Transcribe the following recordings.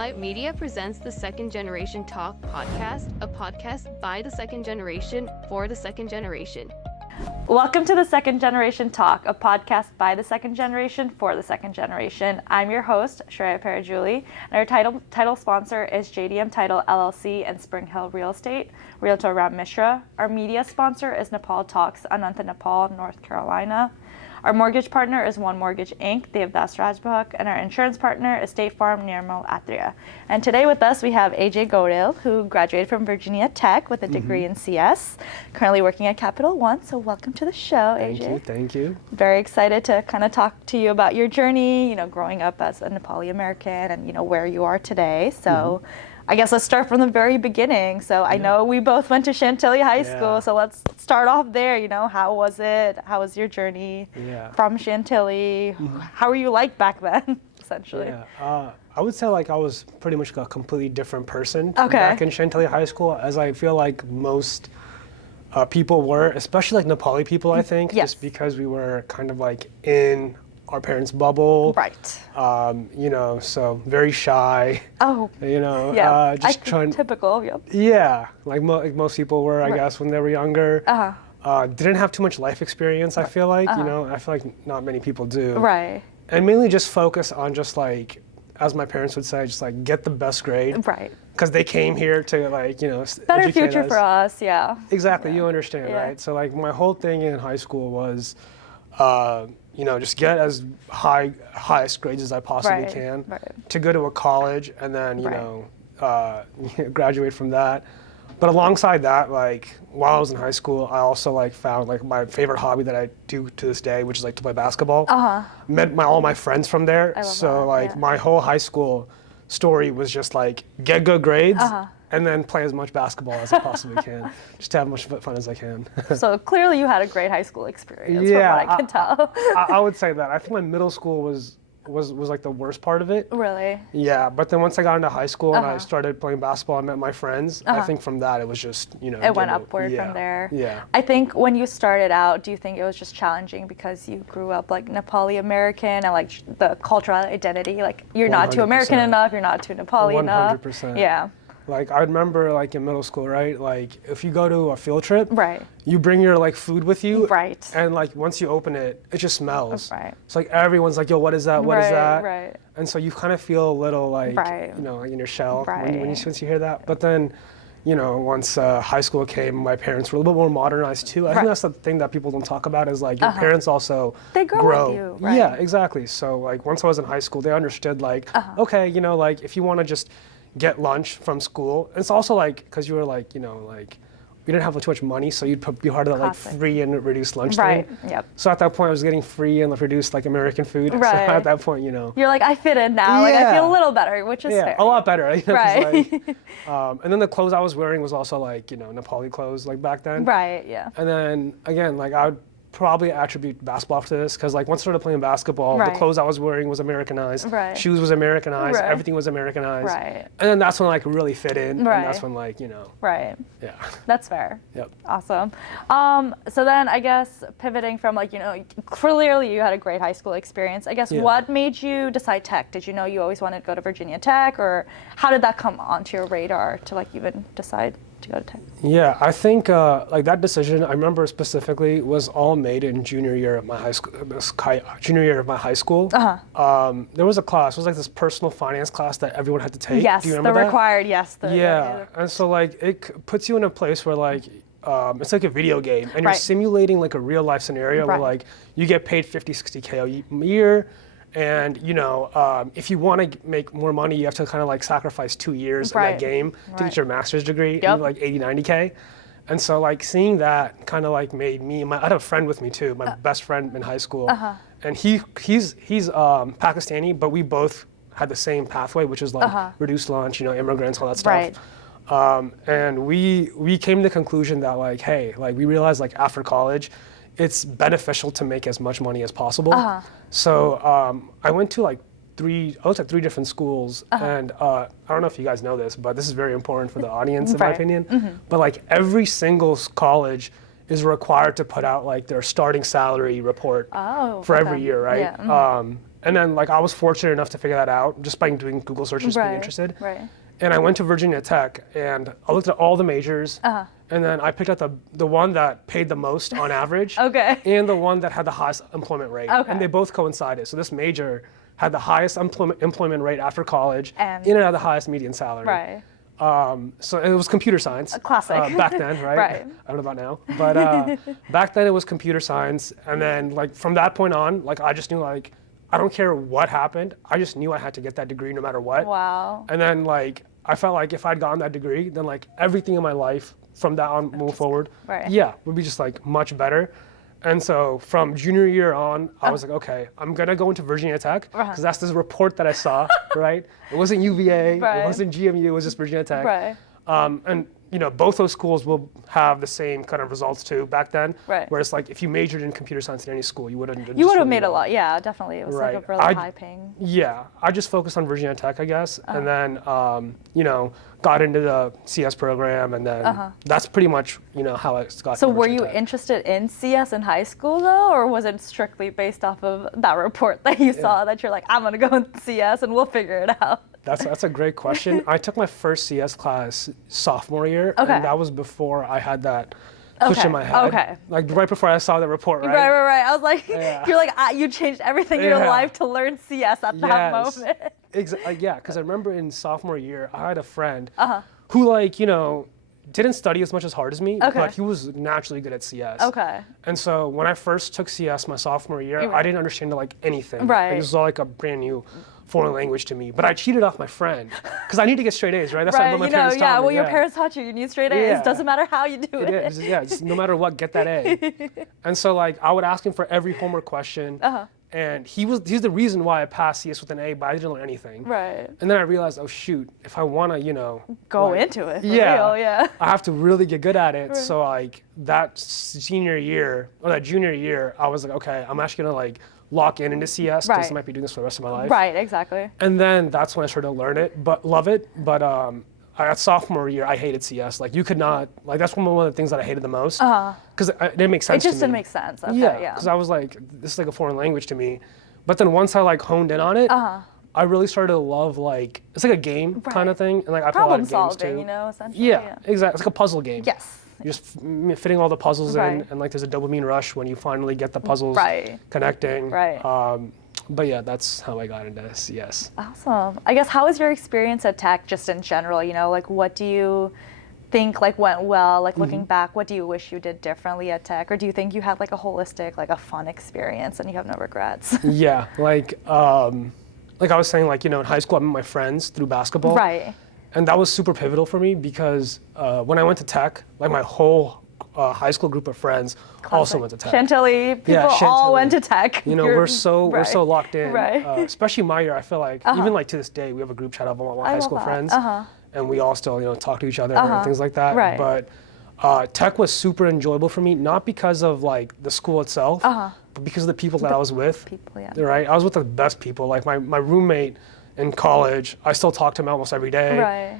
Spotlight Media presents the Second Generation Talk podcast, a podcast by the second generation for the second generation. Welcome to the Second Generation Talk, a podcast by the second generation for the second generation. I'm your host, Shreya Parajuli, and our title sponsor is JDM Title LLC and Spring Hill Real Estate, Realtor Ram Mishra. Our media sponsor is Nepal Talks, Ananta, Nepal, North Carolina. Our mortgage partner is One Mortgage Inc., Devdas Rajbhak, and our insurance partner is State Farm Nirmal Atria. And today with us we have Aarjab Goudel, who graduated from Virginia Tech with a degree in CS, currently working at Capital One. So welcome to the show, Aarjab. Thank you. Very excited to kind of talk to you about your journey, growing up as a Nepali American and, where you are today. So I guess let's start from the very beginning. So I know we both went to Chantilly High School, so let's start off there. How was it? How was your journey from Chantilly? How were you like back then, essentially? I would say I was pretty much a completely different person back in Chantilly High School, as I feel like most people were, especially Nepali people, I think, just because we were kind of in our parents' bubble. Right. So very shy. Just trying. Typical, yep. Yeah, like most people were, I guess, when they were younger. Didn't have too much life experience, I feel like, I feel like not many people do. Right. And mainly just focus on just as my parents would say, just get the best grade. Right. Because they came here to better future us. for us, yeah. Exactly, you understand, right? So my whole thing in high school was, just get as highest grades as I possibly can to go to a college and then, graduate from that. But alongside that, while I was in high school, I also found my favorite hobby that I do to this day, which is to play basketball. Met all my friends from there. My whole high school story was just get good grades and then play as much basketball as I possibly can, just to have as much fun as I can. So clearly you had a great high school experience, from what I can tell. I would say that. I think my middle school was the worst part of it. Really? Yeah, but then once I got into high school and I started playing basketball and met my friends, I think from that it was just, It went upward from there. Yeah. I think when you started out, do you think it was just challenging because you grew up Nepali American and the cultural identity? You're not too American enough, you're not too Nepali enough. 100%. Yeah. I remember in middle school, right? If you go to a field trip, right, you bring your food with you, right, and once you open it, it just smells. Right. So everyone's yo, what is that? What is that? Right. And so you kind of feel a little in your shell once you hear that. But then, once high school came, my parents were a little bit more modernized too. I think that's the thing that people don't talk about is your parents also they grow with you, right? Yeah, exactly. So once I was in high school, they understood okay, if you want to just get lunch from school. It's also because you were we didn't have too much money, so you'd be part of that free and reduced lunch thing. Yep. So at that point, I was getting free and reduced American food. Right. So at that point, you're I fit in now. I feel a little better, which is fair. A lot better. Right. And then the clothes I was wearing was also Nepali clothes back then. Right. Yeah. And then again, I would probably attribute basketball to this because once I started playing basketball, the clothes I was wearing was Americanized, shoes was Americanized, everything was Americanized, and then that's when really fit in, and that's when right, yeah, that's fair. Yep. Awesome. So then I guess pivoting from clearly you had a great high school experience. I guess what made you decide tech? Did you know you always wanted to go to Virginia Tech, or how did that come onto your radar to even decide to go to tech? Yeah, I think that decision, I remember specifically, was all made in junior year of my high school. There was a class, it was this personal finance class that everyone had to take. Yes, do you remember the that? required, yes. And so it puts you in a place where it's like a video game, and you're simulating a real life scenario where you get paid 50, 60K a year. And if you want to make more money, you have to kind of sacrifice 2 years in that game to get your master's degree, and 80, 90K. And so seeing that kind of made me. I had a friend with me too, my best friend in high school, and he's Pakistani, but we both had the same pathway, which is reduced lunch, immigrants, all that stuff. And we came to the conclusion that hey, we realized after college, it's beneficial to make as much money as possible. So I went to I looked at 3 different schools, and I don't know if you guys know this, but this is very important for the audience, in my opinion. But every single college is required to put out their starting salary report for every year, right? And then like I was fortunate enough to figure that out just by doing Google searches, being interested. Right. And I went to Virginia Tech and I looked at all the majors. And then I picked out the one that paid the most on average. Okay. And the one that had the highest employment rate. Okay. And they both coincided. So this major had the highest employment rate after college And it had the highest median salary. Right. So it was computer science. A classic. Back then, right? Right. I don't know about now. But back then it was computer science. And then like from that point on, like I just knew like, I don't care what happened. I just knew I had to get that degree no matter what. Wow. And then like, I felt like if I'd gotten that degree, then like everything in my life from that on moving forward, would be just like much better. And so from junior year on, I was like, okay, I'm gonna go into Virginia Tech because that's this report that I saw, right? It wasn't UVA, it wasn't GMU, it was just Virginia Tech. Right. And you know, both those schools will have the same kind of results too back then. Right. Whereas like if you majored in computer science in any school, you would have made a lot. Yeah, definitely. It was like a really high paying. Yeah, I just focused on Virginia Tech, I guess, and then you know, got into the CS program, and then that's pretty much you know how I got. So to were Virginia you Tech. interested in CS in high school though, or was it strictly based off of that report that you saw that you're like, I'm gonna go in CS and we'll figure it out? That's a great question. I took my first CS class sophomore year, and that was before I had that push in my head. Okay. Like right before I saw the report, right? Right. I was like, you're like, you changed everything in your life to learn CS at that moment. Yeah, because I remember in sophomore year, I had a friend who like, you know, didn't study as much as hard as me, but he was naturally good at CS. Okay. And so when I first took CS my sophomore year, I didn't understand like anything. Right. Like, it was all like a brand new foreign language to me. But I cheated off my friend because I need to get straight A's, right? That's what my parents taught me. Well, your parents taught you need straight A's. Doesn't matter how you do it. Just no matter what, get that A. And so like I would ask him for every homework question. And he's the reason why I passed CS with an A, but I didn't learn anything. Right. And then I realized, oh shoot, if I want to, you know, go into it for real, I have to really get good at it. Right. So like that junior year, I was like, okay, I'm actually gonna like lock into CS because I might be doing this for the rest of my life. Right, exactly. And then that's when I started to learn it, but love it. But at sophomore year, I hated CS. Like you could not, like that's one of the things that I hated the most. Because it didn't make sense to me. It just didn't make sense. Okay, yeah. Because I was like, this is like a foreign language to me. But then once I like honed in on it, I really started to love like, it's like a game kind of thing. And like I play a lot of games solving, too. you know, essentially. Yeah, exactly. It's like a puzzle game. Yes. You're just fitting all the puzzles in, and like there's a dopamine rush when you finally get the puzzles connecting. Right. But yeah, that's how I got into CS. Awesome. I guess how was your experience at Tech just in general? You know, like what do you think like went well? Like looking back, what do you wish you did differently at Tech? Or do you think you had like a holistic, like a fun experience and you have no regrets? Yeah, like I was saying, like, you know, in high school I met my friends through basketball. Right. And that was super pivotal for me because when I went to Tech, like my whole high school group of friends also went to Tech. Chantilly, people all went to Tech. You know, we're so locked in. Right. Especially my year, I feel like even like to this day, we have a group chat of all my high school friends, and we all still, you know, talk to each other and things like that. Right. But Tech was super enjoyable for me, not because of like the school itself, but because of the people that I was with. Right. I was with the best people. Like my roommate in college, I still talk to him almost every day. Right.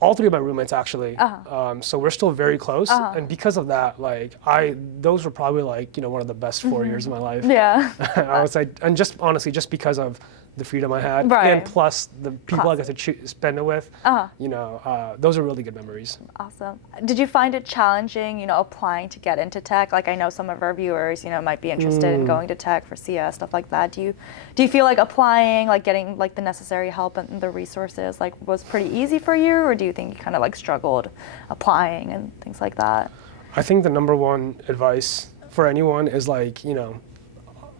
All three of my roommates actually. So we're still very close, and because of that, like those were probably like, you know, one of the best 4 years of my life. Yeah. I would say, and just honestly, just because of the freedom I had, and plus the people I got to spend it with, you know, those are really good memories. Awesome. Did you find it challenging, you know, applying to get into Tech? Like I know some of our viewers, you know, might be interested in going to Tech for CS, stuff like that. Do you feel like applying, like getting like the necessary help and the resources, like was pretty easy for you, or do you think you kind of like struggled applying and things like that? I think the number one advice for anyone is like, you know,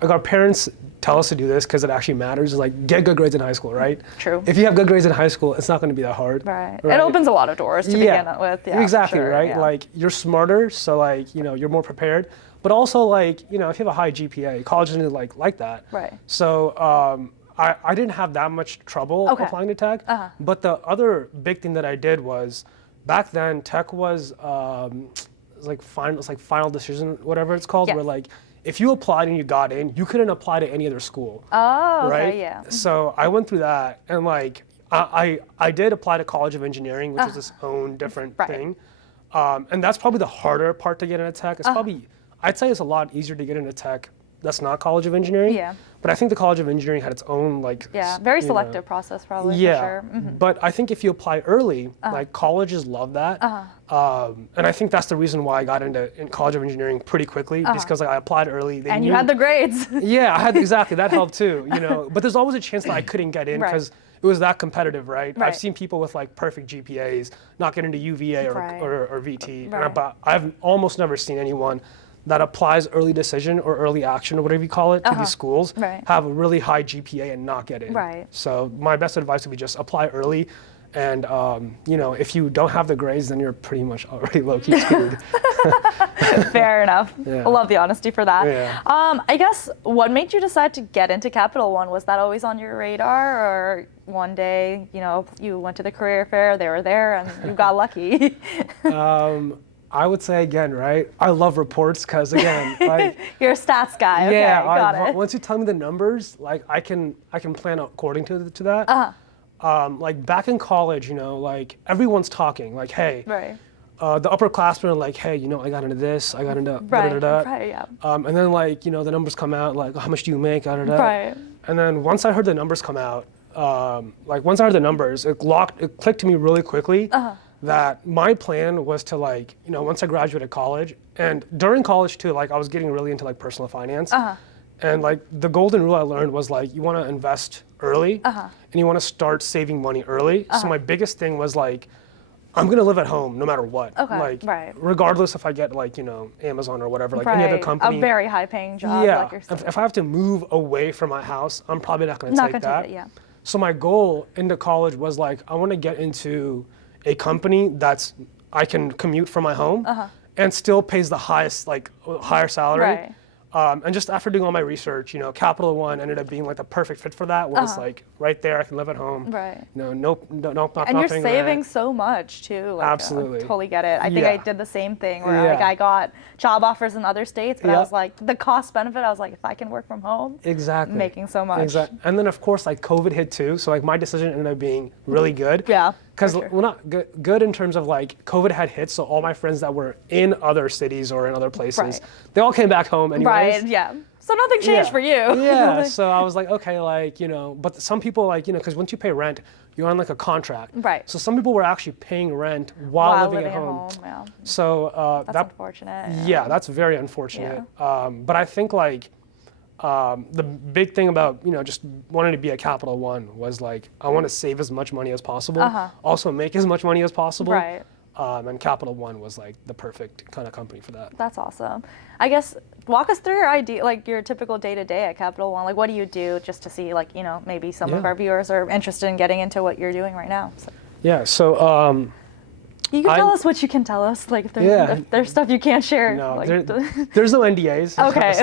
like our parents tell us to do this because it actually matters. Is like get good grades in high school, right? True. If you have good grades in high school, it's not going to be that hard. Right. It opens a lot of doors to begin with. Yeah, exactly, sure, right? Yeah. Like you're smarter, so like, you know, you're more prepared. But also like, you know, if you have a high GPA, college isn't like that. Right. So I didn't have that much trouble applying to Tech. But the other big thing that I did was back then Tech was final decision, whatever it's called, where like if you applied and you got in, you couldn't apply to any other school. Oh, right? okay, yeah. So I went through that, and like I did apply to College of Engineering, which is its own different thing, and that's probably the harder part to get into Tech. It's probably, I'd say it's a lot easier to get into Tech that's not College of Engineering. Yeah. But I think the College of Engineering had its own like very selective process probably. Yeah, for sure. but I think if you apply early, like colleges love that, and I think that's the reason why I got into College of Engineering pretty quickly, just because like I applied early. And you had the grades. Yeah, I had exactly that helped too. But there's always a chance that I couldn't get in because it was that competitive, right? I've seen people with like perfect GPAs not get into UVA or VT, and I've almost never seen anyone that applies early decision or early action or whatever you call it to these schools have a really high GPA and not get in. So my best advice would be just apply early, and if you don't have the grades, then you're pretty much already low-key screwed. Fair enough. I love the honesty for that. Yeah. I guess what made you decide to get into Capital One? Was that always on your radar, or one day, you went to the career fair, they were there, and you got lucky? I would say again, right? I love reports because again, like you're a stats guy. Okay, got it. Once you tell me the numbers, like I can plan according to that. Like back in college, like everyone's talking, like, hey, the upperclassmen are like, hey, I got into this, I got into and then like the numbers come out, like how much do you make, and then once I heard the numbers come out, it clicked to me really quickly. That my plan was to like, once I graduated college, and during college too, like I was getting really into like personal finance. And like the golden rule I learned was like, you want to invest early and you want to start saving money early. So my biggest thing was like, I'm going to live at home no matter what. Regardless if I get like, Amazon or whatever, like any other company. A very high paying job. Yeah, like you're if I have to move away from my house, I'm probably not going to take that. So my goal into college was like, I want to get into a company I can commute from my home and still pays the highest, like higher salary. And just after doing all my research, Capital One ended up being like the perfect fit for that. Where it's like right there, I can live at home. Not and you're saving so much too. Like, Absolutely. Totally get it. I think I did the same thing where like I got job offers in other states, but I was like, the cost benefit, I was like, if I can work from home, making so much. Exactly. And then of course like COVID hit too, so like my decision ended up being really good. Because we're not good in terms of like COVID had hit, so all my friends that were in other cities or in other places, they all came back home anyways. So nothing changed for you. So I was like, okay, like, but some people like, because once you pay rent, you're on like a contract. So some people were actually paying rent while living at home. So that's unfortunate. That's very unfortunate. But I think like, the big thing about just wanting to be at Capital One was like I want to save as much money as possible, also make as much money as possible, and Capital One was like the perfect kind of company for that. That's awesome. I guess walk us through your idea, like your typical day to day at Capital One. Like what do you do, just to see like maybe some of our viewers are interested in getting into what you're doing right now. So. You can tell us what you can tell us. Like if there's stuff you can't share. No, like, there's no NDAs. Okay. It's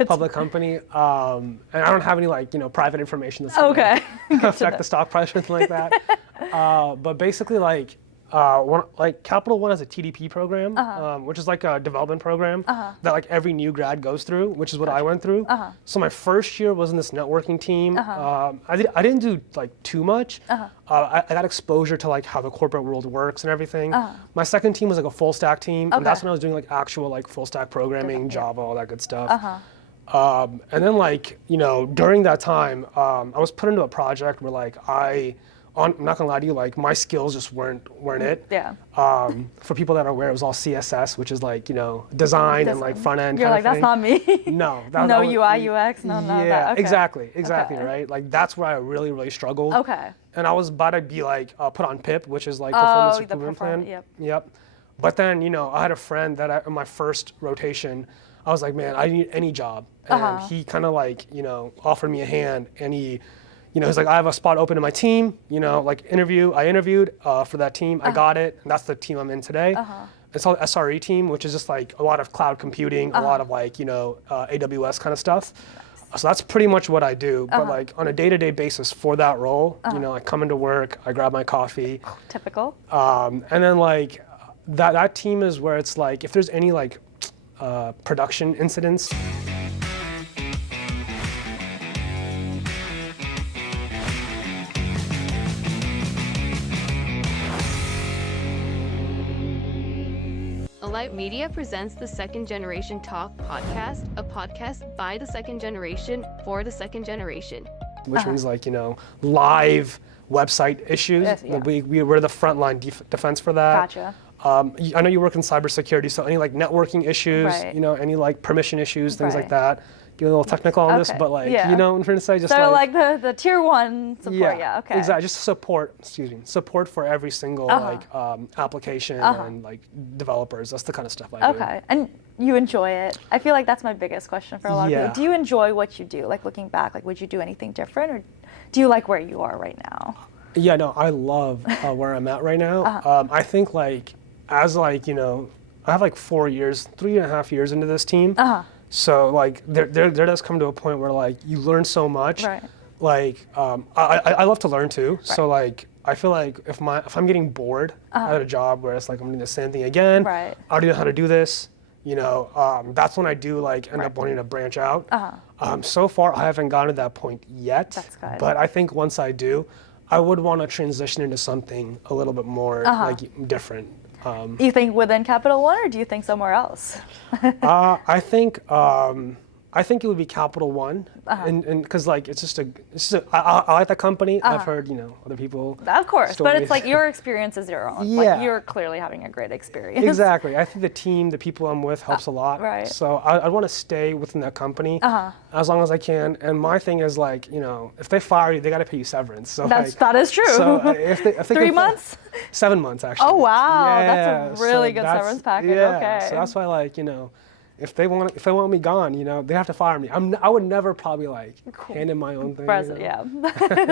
a public company, and I don't have any like private information that's gonna affect the stock price or anything like that. But basically, like Capital One has a TDP program, which is like a development program that like every new grad goes through, which is what I went through. So my first year was in this networking team. I didn't do like too much. I got exposure to like how the corporate world works and everything. My second team was like a full stack team, and that's when I was doing like actual like full stack programming, Java, all that good stuff. And then like during that time, I was put into a project where like I'm not gonna lie to you, like my skills just weren't it. For people that are aware, it was all CSS, which is like design and like front end. You're like, that's not me. No, no UI UX. No. Yeah, exactly, right. Like that's where I really struggled. And I was about to be like put on PIP, which is like performance improvement plan. Yep. But then I had a friend that in my first rotation, I was like, man, I need any job, and he kind of like offered me a hand, and he. He's like, I have a spot open in my team, like I interviewed for that team, I got it, and that's the team I'm in today. It's called SRE team, which is just like a lot of cloud computing, a lot of like, AWS kind of stuff. So that's pretty much what I do, but like on a day-to-day basis for that role, I come into work, I grab my coffee. Typical. And then like, that team is where it's like, if there's any like production incidents, Alight Media presents the Second Generation Talk podcast, a podcast by the second generation for the second generation. Which means live website issues. Yes, yeah. We're the frontline defense for that. Gotcha. I know you work in cybersecurity, so any networking issues, Right. Any permission issues, things Right. like that. Get a little technical on this, Okay. but Yeah. I'm trying to say just So the tier 1 support, yeah, okay. Exactly, just support for every single application and developers. That's the kind of stuff I do. Okay, and you enjoy it? I feel like that's my biggest question for a lot of Yeah. people. Do you enjoy what you do? Looking back, would you do anything different, or do you like where you are right now? Yeah, no, I love where I'm at right now. I think as I have 4 years, 3.5 years into this team. So there does come to a point where you learn so much. Right. I love to learn too. Right. So I feel like if I'm getting bored at a job where it's I'm doing the same thing again. Right. I already know how to do this. That's when I do end up wanting to branch out. So far I haven't gotten to that point yet. That's good. But I think once I do, I would want to transition into something a little bit more different. You think within Capital One, or do you think somewhere else? I think it would be Capital One, and because I like that company. I've heard other people. Of course, stories. but it's your experience is your own. Yeah. You're clearly having a great experience. Exactly. I think the team, the people I'm with, helps a lot. Right. So I want to stay within that company as long as I can. And my thing is if they fire you, they got to pay you severance. So that is true. So if they 3 months? 7 months actually. Oh wow, Yeah, that's a really good severance package. Yeah, Okay. so that's why if they want me gone, they have to fire me. I would never probably hand in my own thing. Yeah,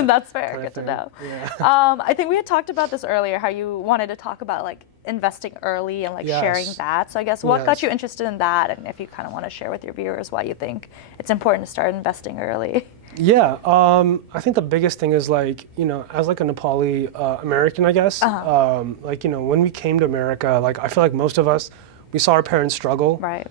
that's fair. Good to know. Yeah. I think we had talked about this earlier, how you wanted to talk about investing early and Yes. sharing that. So I guess what got Yes. you interested in that, and if you kind of want to share with your viewers why you think it's important to start investing early. Yeah, I think the biggest thing is as a Nepali American, I guess. When we came to America, I feel like most of us, we saw our parents struggle. Right.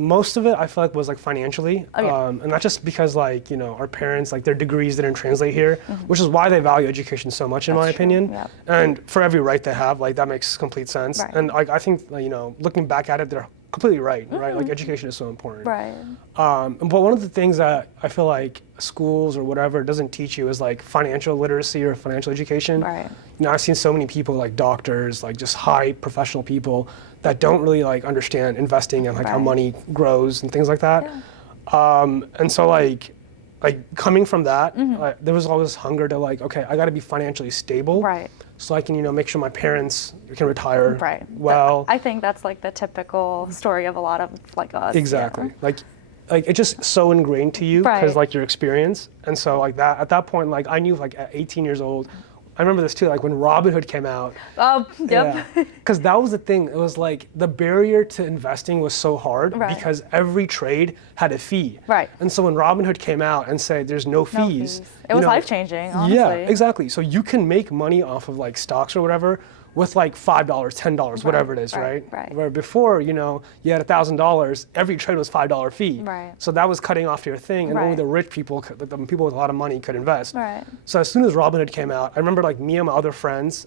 Most of it I feel was financially, and not just because our parents their degrees didn't translate here, which is why they value education so much in my opinion. Yep. And for every right they have, that makes complete sense. Right. And I think looking back at it, they're completely right. Right, education is so important. Right. But one of the things that I feel schools or whatever doesn't teach you is financial literacy or financial education. Right. I've seen so many people doctors, just high professional people that don't really understand investing and how money grows and things like that. Yeah. And so coming from that, there was always hunger to okay, I got to be financially stable. Right. So I can make sure my parents can retire. Right. Well. I think that's the typical story of a lot of us. Exactly. Yeah. It's just so ingrained to you because Right. your experience. And so that at that point I knew at 18 years old, I remember this too, when Robinhood came out. Yep. Because that was the thing. It was the barrier to investing was so hard Right. because every trade had a fee. Right. And so when Robinhood came out and said there's no fees. It was life-changing, honestly. Yeah, exactly. So you can make money off of stocks or whatever with $5, $10, whatever it is, right? Right. Where before, you had $1,000, every trade was $5 fee. Right. So that was cutting off your thing, and only Right. the rich people, the people with a lot of money, could invest. Right. So as soon as Robinhood came out, I remember me and my other friends,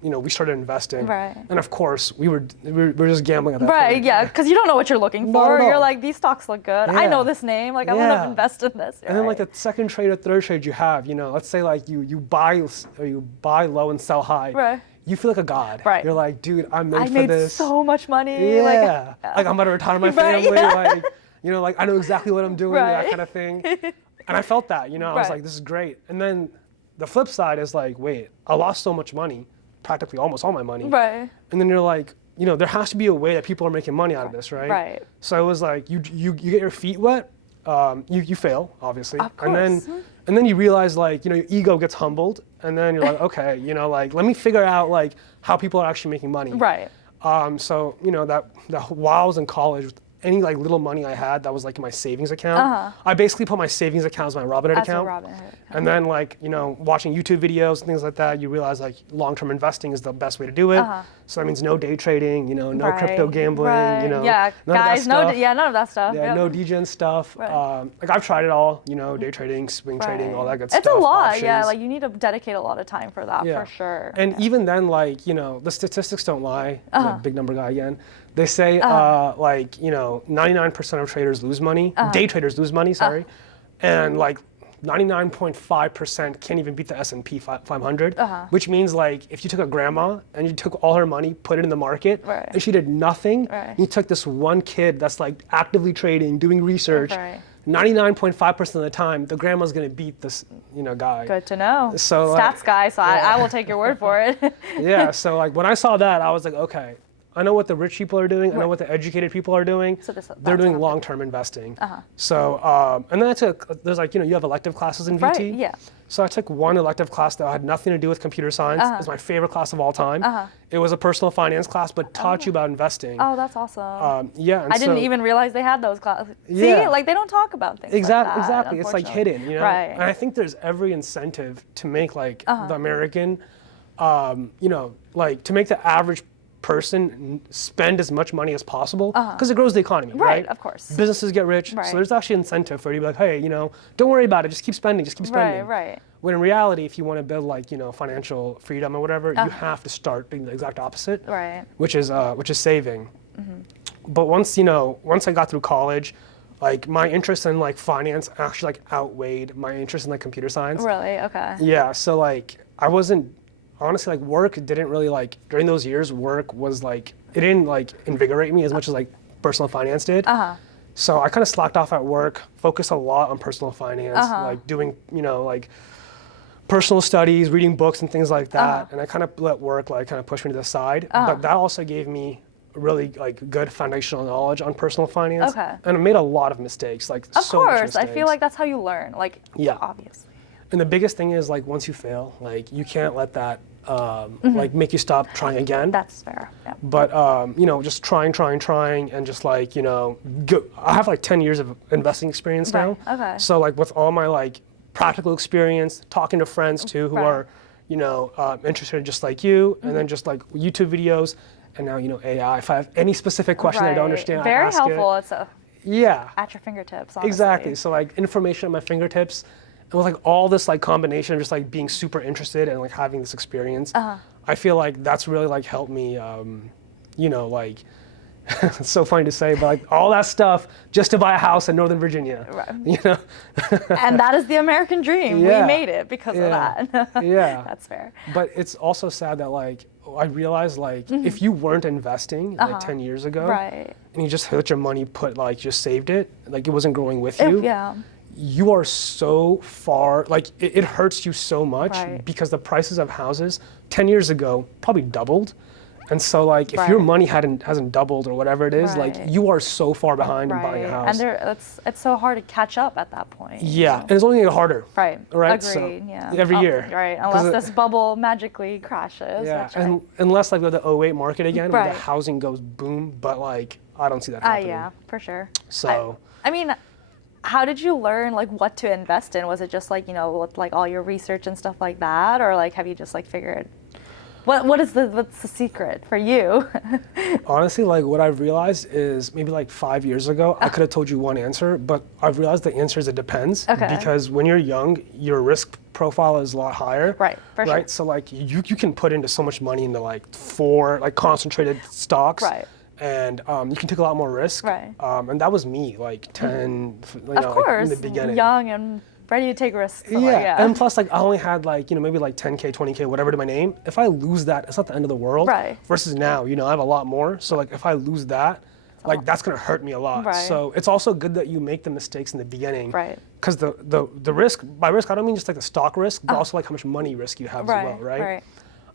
we started investing. Right. And of course, we were just gambling at that point. Right, yeah, because you don't know what you're looking Not for. at all. You're these stocks look good. I Yeah. know this name. I want Yeah. to invest in this. And then the second trade or third trade you have, let's say you buy low and sell high. Right. You feel like a god. Right. You're dude, I'm made I for made this. so much money. Yeah. I'm about to retire my Right, family. yeah. I know exactly what I'm doing, Right. that kind of thing. And I felt that, I was Right. this is great. And then the flip side is wait, I lost so much money, practically almost all my money. Right. And then you're there has to be a way that people are making money out of this, right? Right. So it was you get your feet wet, you fail, obviously. Of course. And then you realize your ego gets humbled, and then you're okay, let me figure out how people are actually making money. Right. So that while I was in college, any like little money I had that was like in my savings account, I basically put my savings account as my Robinhood account. And then like, you know, watching YouTube videos and things like that, you realize like long-term investing is the best way to do it. So that means no day trading, you know, no crypto gambling, you know. Yeah, guys, none of that stuff. Yeah, no degen stuff. Like I've tried it all, you know, day trading, swing trading, all that good stuff. It's a lot, options. yeah. Like you need to dedicate a lot of time for that, for sure. And even then, like, you know, the statistics don't lie. I'm a big number guy again. They say, like, you know, 99% of traders lose money. Day traders lose money, sorry. And like 99.5% can't even beat the S&P 500, which means like if you took a grandma and you took all her money, put it in the market, and she did nothing, you took this one kid that's like actively trading, doing research, 99.5% of the time, the grandma's gonna beat this, you know, guy. Good to know. So stats guy, so I will take your word for it. Yeah, so like when I saw that, I was like, okay, I know what the rich people are doing. I know what the educated people are doing. So they're doing long-term investing. So, and then there's like, you know, you have elective classes in VT. Yeah. So I took one elective class that had nothing to do with computer science. It's my favorite class of all time. It was a personal finance class, but taught you about investing. Oh, that's awesome. Yeah. I didn't even realize they had those classes. See, like they don't talk about things like that. Exactly. It's like hidden, you know? And I think there's every incentive to make like the American, you know, like to make the average person spend as much money as possible because it grows the economy, right? Of course. Businesses get rich, so there's actually incentive for you to be like, hey, you know, don't worry about it, just keep spending, just keep spending. When in reality, if you want to build like, you know, financial freedom or whatever, you have to start doing the exact opposite, which is saving. But once I got through college, like my interest in like finance actually like outweighed my interest in like computer science. Really? Okay. Yeah, so like I wasn't. Honestly, like work didn't really like, during those years, work was like, it didn't like invigorate me as much as like personal finance did. So I kind of slacked off at work, focused a lot on personal finance, like doing, you know, like personal studies, reading books and things like that. And I kind of let work like kind of push me to the side. But that also gave me really like good foundational knowledge on personal finance. And I made a lot of mistakes, like of so much course, mistakes. I feel like that's how you learn, like obviously. And the biggest thing is like once you fail, like you can't let that like make you stop trying again. That's fair. Yeah. But you know, just trying, and just like, you know, I have like 10 years of investing experience now. Okay. So like with all my like practical experience, talking to friends too who are, you know, interested just like you, and then just like YouTube videos, and now, you know, AI. If I have any specific question I don't understand, very I ask helpful. it. It's at your fingertips. Honestly. Exactly. So like information at my fingertips. And with like all this like combination of just like being super interested and like having this experience, I feel like that's really like helped me, you know, like, it's so funny to say, but like all that stuff just to buy a house in Northern Virginia, you know? And that is the American dream. We made it because of that. That's fair. But it's also sad that like, I realized like if you weren't investing like 10 years ago and you just let your money just saved it, like it wasn't growing with you. You are so far, like it hurts you so much because the prices of houses 10 years ago probably doubled. And so like if your money hasn't doubled or whatever it is, like you are so far behind in buying a house. And it's so hard to catch up at that point. Yeah, and it's only getting harder. Right. Agreed, so every year. Right, unless this bubble magically crashes. Yeah, and unless like with the 08 market again, where the housing goes boom, but like I don't see that happening. Yeah, for sure. So. I mean, how did you learn like what to invest in? Was it just like, you know, with like all your research and stuff like that, or like have you just like figured what's the secret for you? Honestly, like what I've realized is maybe like 5 years ago, I could have told you one answer, but I've realized the answer is it depends. Because when you're young, your risk profile is a lot higher. Right, for sure. So like you can put into so much money into like 4 like concentrated stocks. And you can take a lot more risk. And that was me, like 10, you know, like in the beginning. Young and ready to take risks. And plus, like I only had like, you know, maybe like 10K, 20K, whatever to my name. If I lose that, it's not the end of the world. Versus now, you know, I have a lot more. So like if I lose that, like that's gonna hurt me a lot. So it's also good that you make the mistakes in the beginning. Because the risk, by risk, I don't mean just like the stock risk, but also like how much money risk you have as well, right?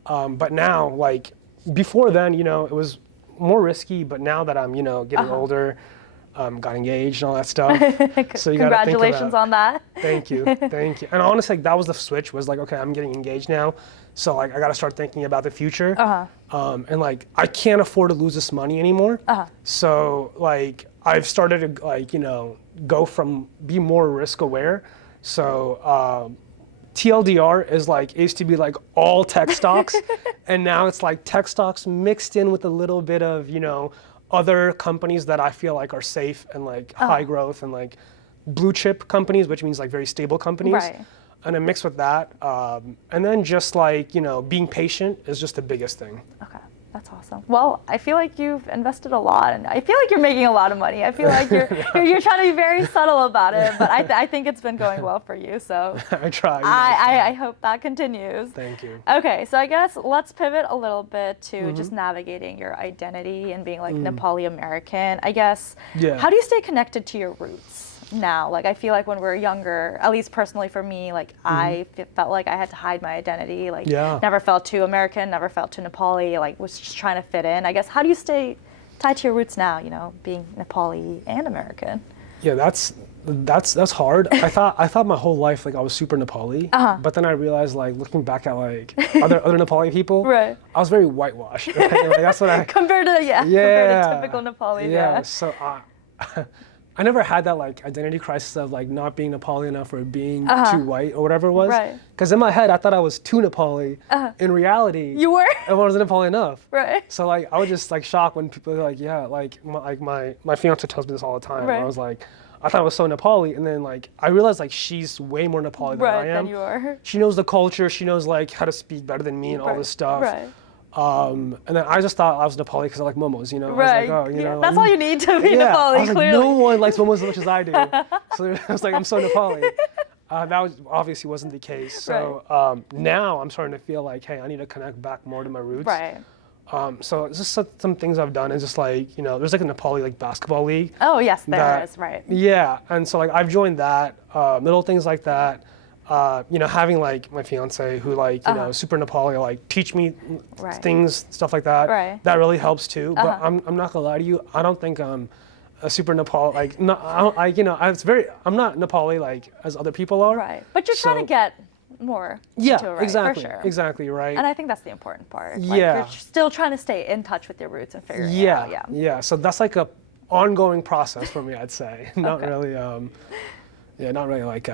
But now, like before then, you know, it was more risky, but now that I'm, you know, getting older, got engaged and all that stuff. So you gotta think Congratulations on that. Thank you. And honestly, like, that was the switch, was like, okay, I'm getting engaged now. So like, I gotta start thinking about the future. And like, I can't afford to lose this money anymore. So like, I've started to like, be more risk aware. So TLDR is like, it used to be like all tech stocks, and now it's like tech stocks mixed in with a little bit of, other companies that I feel like are safe and like high growth and like blue chip companies, which means like very stable companies. Right. And a mix with that. And then just like, being patient is just the biggest thing. Okay. That's awesome. Well, I feel like you've invested a lot, and I feel like you're making a lot of money. I feel like you're trying to be very subtle about it, but I think it's been going well for you. So I try. I hope that continues. Thank you. Okay, so I guess let's pivot a little bit to just navigating your identity and being like Nepali American. I guess, how do you stay connected to your roots now? Like, I feel like when we were younger, at least personally for me, like I felt like I had to hide my identity. Like, never felt too American, never felt too Nepali. Like, was just trying to fit in. I guess, how do you stay tied to your roots now? Being Nepali and American. Yeah, that's hard. I thought my whole life like I was super Nepali, but then I realized like looking back at like other Nepali people, right. I was very whitewashed. Right? Like, that's what I compared to typical Nepali. Yeah. So I never had that like identity crisis of like not being Nepali enough or being too white or whatever it was. Right. Because in my head I thought I was too Nepali. In reality, you were. I wasn't Nepali enough. Right. So like I was just like shocked when people are like, my fiance tells me this all the time. Right. I was like, I thought I was so Nepali, and then like I realized like she's way more Nepali than I am. Than you are. She knows the culture. She knows like how to speak better than me and all this stuff. Right. And then I just thought I was Nepali because I like momos, Right. I was like, that's all you need to be Nepali, I was clearly. like, no one likes momos as much as I do. So I was like, I'm so Nepali. That obviously wasn't the case. So now I'm starting to feel like, hey, I need to connect back more to my roots. Right. So it's just some things I've done is just like, there's like a Nepali like basketball league. Oh yes, there is, right. Yeah, and so like I've joined that, little things like that. Having like my fiance who like, super Nepali, like teach me things, stuff like that. Right. That really helps too. But I'm not gonna lie to you, I don't think I'm a super Nepali, like, no, I'm not Nepali like as other people are. Right. But you're trying to get more into it, right? Exactly. For sure. Exactly, right. And I think that's the important part. Like, you're still trying to stay in touch with your roots and figure it out. Yeah. So that's like a ongoing process for me, I'd say. Not really, not really like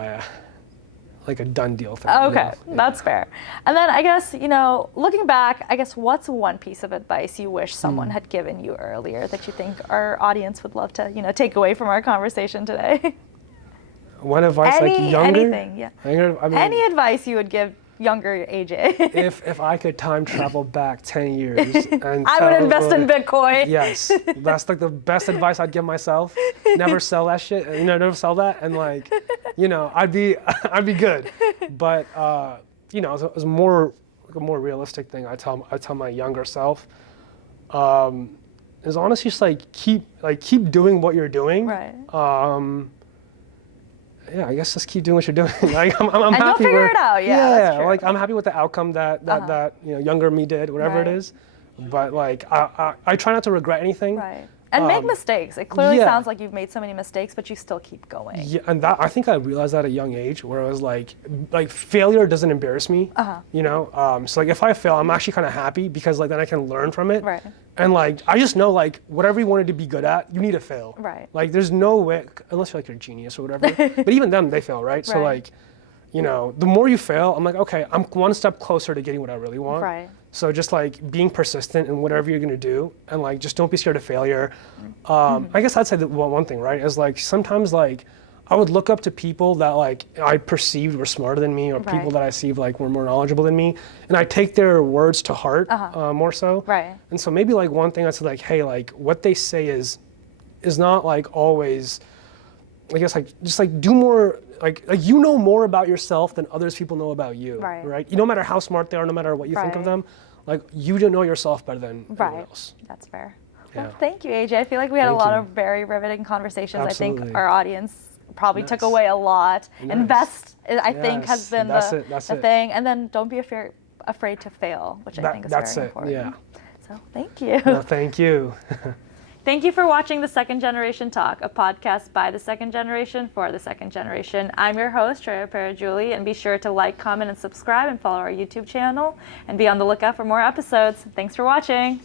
a done deal thing. Okay, that's fair. And then I guess, looking back, I guess what's one piece of advice you wish someone had given you earlier that you think our audience would love to, take away from our conversation today? One advice, like younger? Anything, yeah. Any advice you would give younger AJ? if I could time travel back 10 years and I would invest in Bitcoin. Yes, that's like the best advice I'd give myself. Never sell that shit. Never sell that, and like, I'd be good. But it was more like a more realistic thing. I tell my younger self is honestly just like keep doing what you're doing. Right. Yeah, I guess just keep doing what you're doing. Like I'm and happy. You'll figure it out. Yeah, like I'm happy with the outcome that younger me did, whatever it is. But like I try not to regret anything. Right. And make mistakes. It clearly sounds like you've made so many mistakes, but you still keep going. Yeah, and that I think I realized that at a young age, where I was like failure doesn't embarrass me. So like if I fail, I'm actually kind of happy because like then I can learn from it. Right. And like I just know like whatever you wanted to be good at, you need to fail. Right. Like there's no way unless you're like you're a genius or whatever. But even them, they fail, right? So like, the more you fail, I'm like, okay, I'm one step closer to getting what I really want. Right. So just like being persistent in whatever you're gonna do, and like just don't be scared of failure. I guess I'd say that one thing, right, is like sometimes like I would look up to people that like I perceived were smarter than me, or people that I see like were more knowledgeable than me, and I take their words to heart more so. Right. And so maybe like one thing I'd say like, hey, like what they say is not like always. I guess like just like do more. Like you know more about yourself than others people know about you. Right. No matter how smart they are, no matter what you think of them, like you don't know yourself better than anyone else. That's fair. Well, thank you, AJ. I feel like we had a lot of very riveting conversations. Absolutely. I think our audience probably took away a lot. Invest, I think, has been the thing. And then don't be afraid to fail, which I think is very important. Yeah. So thank you. No, thank you. Thank you for watching The Second Generation Talk, a podcast by the second generation for the second generation. I'm your host, Shreya Parajuli, and be sure to like, comment, and subscribe, and follow our YouTube channel, and be on the lookout for more episodes. Thanks for watching.